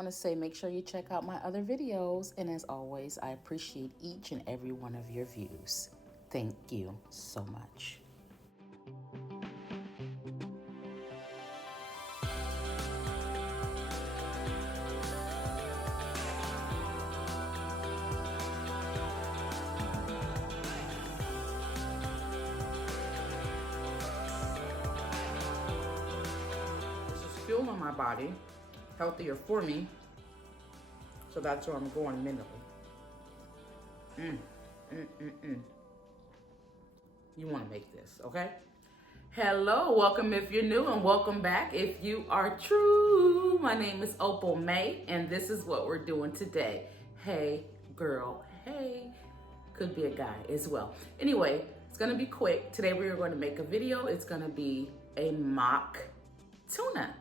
want to say make sure you check out my other videos. And as always, I appreciate each and every one of your views. Thank you so much. Fuel on my body, healthier for me, so that's where I'm going mentally. You want to make this, okay? Hello, welcome if you're new, and welcome back if you are true. My name is Opal May, and this is what we're doing today. Hey girl, hey. Could be a guy as well. Anyway, it's gonna be quick. Today we are going to make a video. It's gonna be a mock tuna.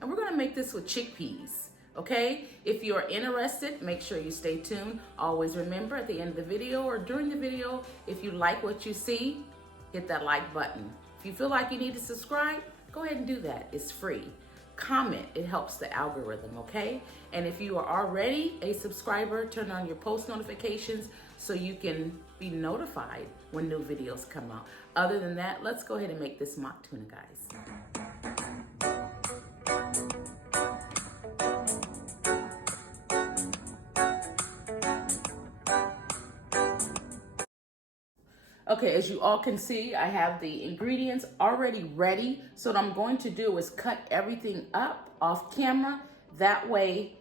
And we're gonna make this with chickpeas, okay? If you are interested, make sure you stay tuned. Always remember at the end of the video or during the video, if you like what you see, hit that like button. If you feel like you need to subscribe, go ahead and do that. It's free. Comment, it helps the algorithm, okay? And if you are already a subscriber, turn on your post notifications so you can be notified when new videos come out. Other than that, let's go ahead and make this mock tuna, guys. Okay, as you all can see, I have the ingredients already ready. So what I'm going to do is cut everything up off camera. That way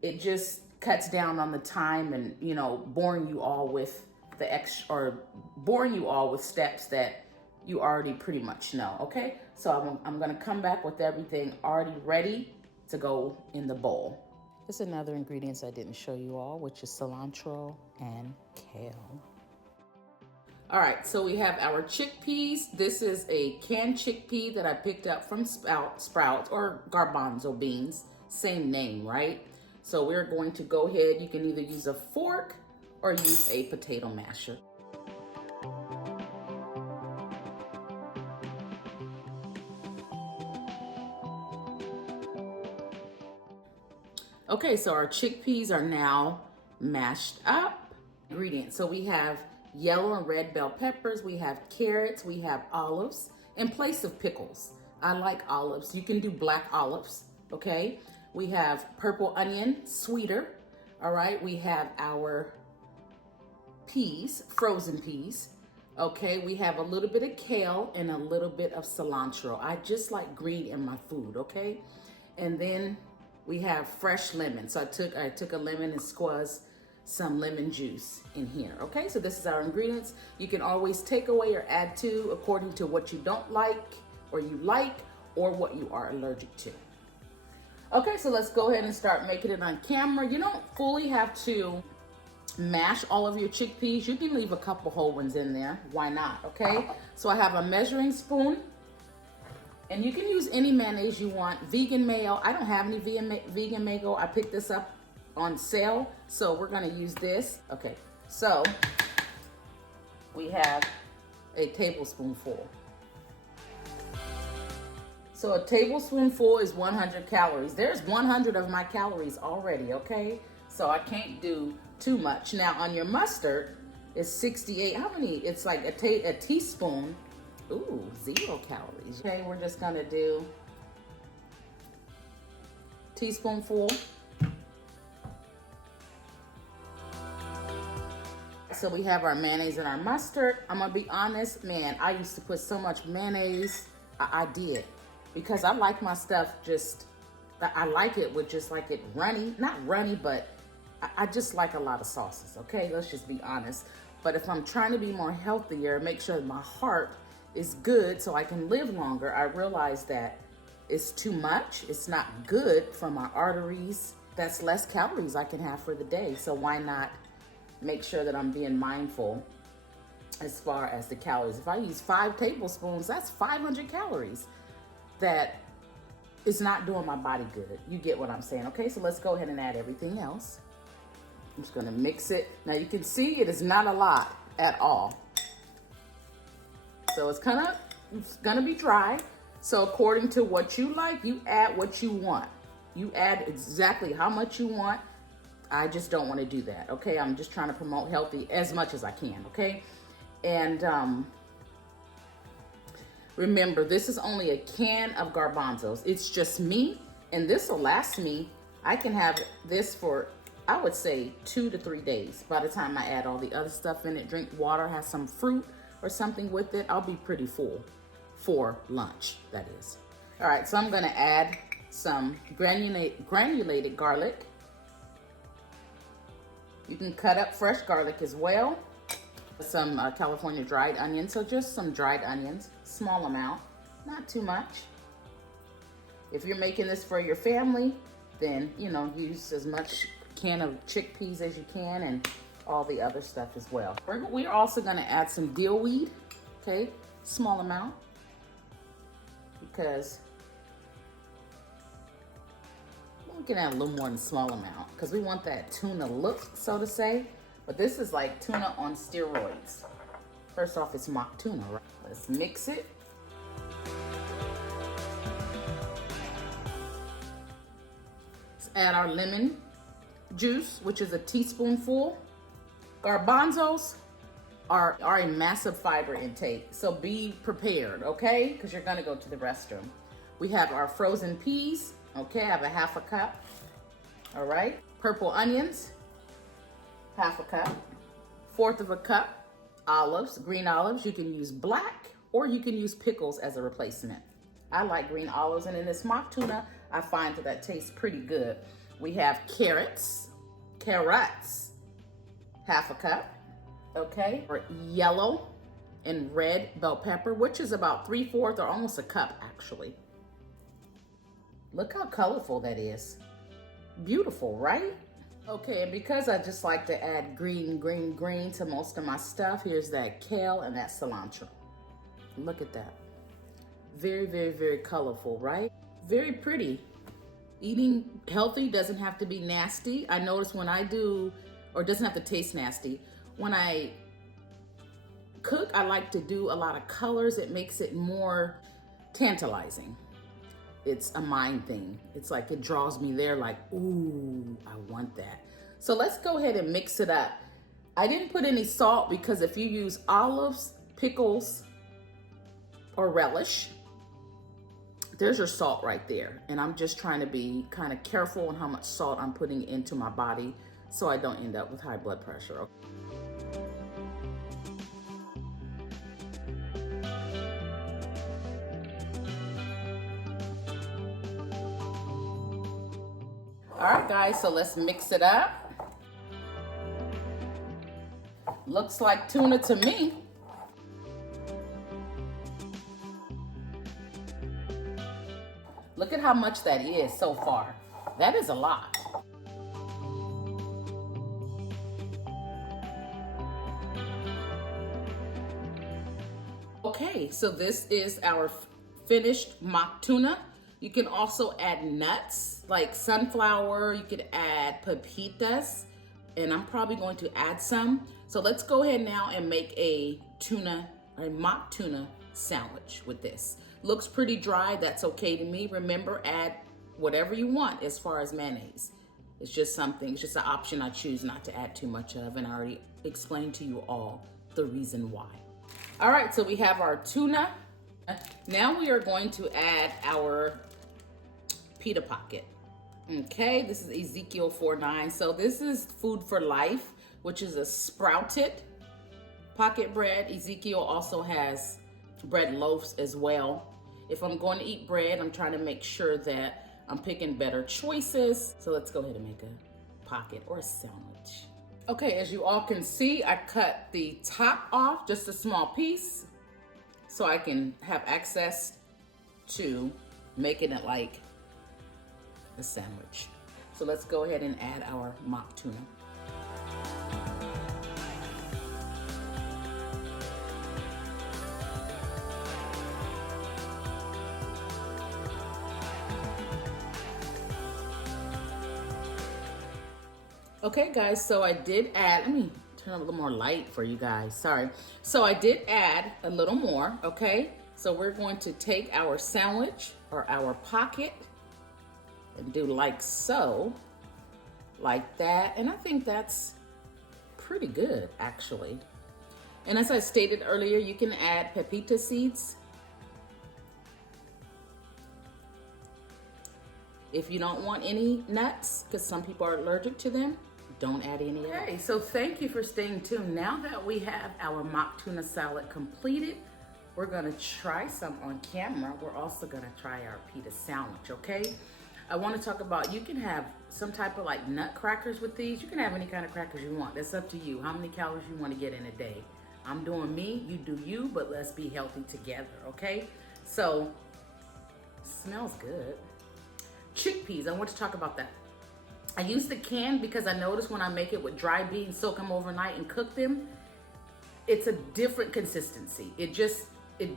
it just cuts down on the time and, you know, boring you all with the boring you all with steps that you already pretty much know, okay? So I'm gonna come back with everything already ready to go in the bowl. There's another ingredients I didn't show you all, which is cilantro and kale. All right, so we have our chickpeas. This is a canned chickpea that I picked up from Sprouts or garbanzo beans, same name, right? So we're going to go ahead, you can either use a fork or use a potato masher. Okay, so our chickpeas are now mashed up. Ingredients, so we have yellow and red bell peppers, we have carrots, we have olives in place of pickles. I like olives. You can do black olives, okay? We have purple onion, sweeter, all right? We have our peas, frozen peas, okay? We have a little bit of kale and a little bit of cilantro. I just like green in my food, okay? And then we have fresh lemon. So I took a lemon and squeezed some lemon juice in here, okay? So this is our ingredients. You can always take away or add to according to what you don't like or you like or what you are allergic to. Okay, so let's go ahead and start making it on camera. You don't fully have to mash all of your chickpeas. You can leave a couple whole ones in there. Why not, okay? So I have a measuring spoon, and you can use any mayonnaise you want. Vegan mayo, I don't have any vegan mayo. I picked this up on sale, so we're gonna use this. Okay, so we have a tablespoonful. So a tablespoonful is 100 calories. There's 100 of my calories already, okay? So I can't do too much. Now on your mustard, it's 68, how many? It's like a teaspoon. Ooh, 0 calories. Okay, we're just gonna do teaspoonful. So we have our mayonnaise and our mustard. I'm gonna be honest, man, I used to put so much mayonnaise. I did, because I like my stuff just, I like it with just like it runny, not runny, but I just like a lot of sauces, okay? Let's just be honest. But if I'm trying to be more healthier, make sure my heart is good so I can live longer, I realize that it's too much. It's not good for my arteries. That's less calories I can have for the day. So why not make sure that I'm being mindful as far as the calories. If I use 5 tablespoons, that's 500 calories that is not doing my body good. You get what I'm saying, okay? So let's go ahead and add everything else. I'm just gonna mix it. Now you can see it is not a lot at all. So it's gonna be dry. So according to what you like, you add what you want. You add exactly how much you want. I just don't want to do that, okay? I'm just trying to promote healthy as much as I can, okay? And remember, this is only a can of garbanzos. It's just me, and this will last me. I can have this for, I would say, 2 to 3 days. By the time I add all the other stuff in it, drink water, have some fruit or something with it, I'll be pretty full for lunch, that is. All right, so I'm gonna add some granulated garlic. You can cut up fresh garlic as well. Some California dried onions, so just some dried onions, small amount, not too much. If you're making this for your family, then, you know, use as much can of chickpeas as you can and all the other stuff as well. We're also gonna add some dill weed, okay, small amount, because we can add a little more than a small amount because we want that tuna look, so to say. But this is like tuna on steroids. First off, it's mock tuna, right? Let's mix it. Let's add our lemon juice, which is a teaspoonful. Garbanzos are a massive fiber intake, so be prepared, okay? Because you're gonna go to the restroom. We have our frozen peas, okay? I have a half a cup, all right? Purple onions, half a cup. 1/4 of a cup olives, green olives. You can use black or you can use pickles as a replacement. I like green olives, and in this mock tuna, I find that tastes pretty good. We have carrots, half a cup, okay? Or yellow and red bell pepper, which is about 3/4 or almost a cup actually. Look how colorful that is. Beautiful, right? Okay, and because I just like to add green to most of my stuff, here's that kale and that cilantro. Look at that. Very, very, very colorful, right? Very pretty. Eating healthy doesn't have to be nasty. I notice when I do, or doesn't have to taste nasty, when I cook, I like to do a lot of colors. It makes it more tantalizing. It's a mind thing. It's like it draws me there like, ooh, I want that. So let's go ahead and mix it up. I didn't put any salt because if you use olives, pickles, or relish, there's your salt right there. And I'm just trying to be kind of careful on how much salt I'm putting into my body so I don't end up with high blood pressure. All right, guys, so let's mix it up. Looks like tuna to me. Look at how much that is so far. That is a lot. Okay, so this is our finished mock tuna. You can also add nuts like sunflower. You could add pepitas, and I'm probably going to add some. So let's go ahead now and make a mock tuna sandwich with this. Looks pretty dry, that's okay to me. Remember, add whatever you want as far as mayonnaise. It's just an option I choose not to add too much of, and I already explained to you all the reason why. All right, so we have our tuna. Now we are going to add our pita pocket. Okay, this is Ezekiel 4:9. So this is Food for Life, which is a sprouted pocket bread. Ezekiel also has bread loaves as well. If I'm going to eat bread, I'm trying to make sure that I'm picking better choices. So let's go ahead and make a pocket or a sandwich. Okay, as you all can see, I cut the top off, just a small piece, so I can have access to making it like a sandwich. So let's go ahead and add our mock tuna. Okay guys, so I did add, let me turn up a little more light for you guys, sorry. So I did add a little more, okay? So we're going to take our sandwich or our pocket and do like so, like that. And I think that's pretty good, actually. And as I stated earlier, you can add pepita seeds. If you don't want any nuts, because some people are allergic to them, don't add any. Okay, so thank you for staying tuned. Now that we have our mock tuna salad completed, we're gonna try some on camera. We're also gonna try our pita sandwich, okay? I wanna talk about, you can have some type of like nut crackers with these. You can have any kind of crackers you want. That's up to you, how many calories you wanna get in a day. I'm doing me, you do you, but let's be healthy together, okay? So, smells good. Chickpeas, I want to talk about that. I use the can because I notice when I make it with dry beans, soak them overnight and cook them, it's a different consistency. It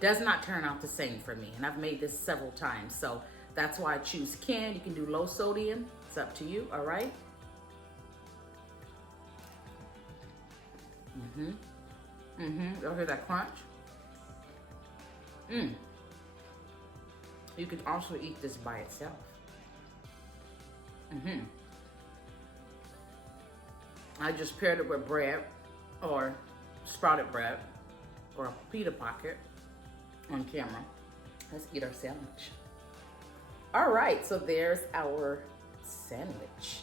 does not turn out the same for me. And I've made this several times. So that's why I choose can. You can do low sodium. It's up to you, all right? Y'all hear that crunch? You can also eat this by itself. I just paired it with bread or sprouted bread or a pita pocket on camera. Let's eat our sandwich. All right, so there's our sandwich.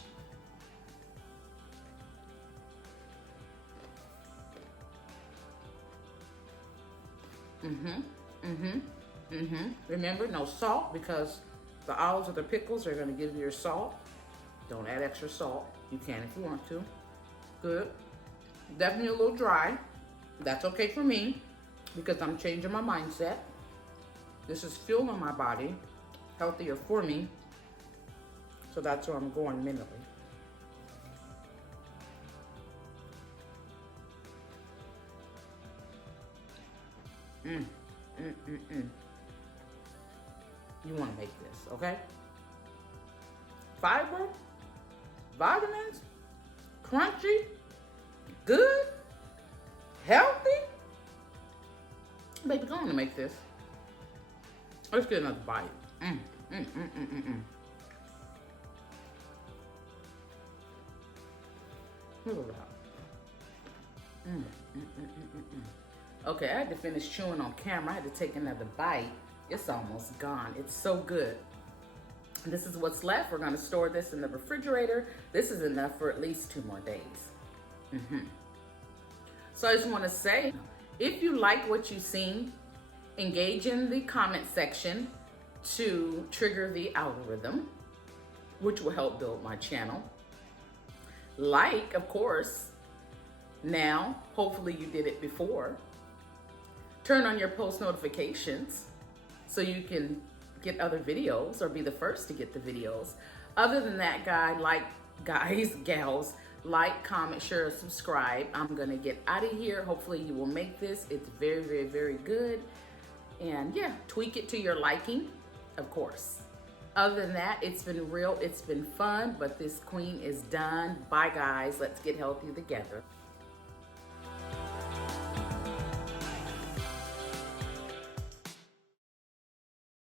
Remember, no salt, because the olives or the pickles are gonna give you your salt. Don't add extra salt. You can if you want to. Good. Definitely a little dry. That's okay for me because I'm changing my mindset. This is fueling my body, healthier for me. So that's where I'm going mentally. You want to make this, okay? Fiber, vitamins, crunchy, good, healthy. Baby, go on to make this. Let's get another bite. Look at that. Okay, I had to finish chewing on camera. I had to take another bite. It's almost gone. It's so good. This is what's left. We're gonna store this in the refrigerator. This is enough for at least 2 more days. So I just wanna say, if you like what you've seen, engage in the comment section to trigger the algorithm, which will help build my channel. Like, of course, now, hopefully you did it before. Turn on your post notifications so you can get other videos or be the first to get the videos. Other than that, gals, like, comment, share, subscribe. I'm gonna get out of here. Hopefully you will make this. It's very, very, very good. And yeah, tweak it to your liking, of course. Other than that, it's been real, it's been fun, but this queen is done. Bye guys, let's get healthy together.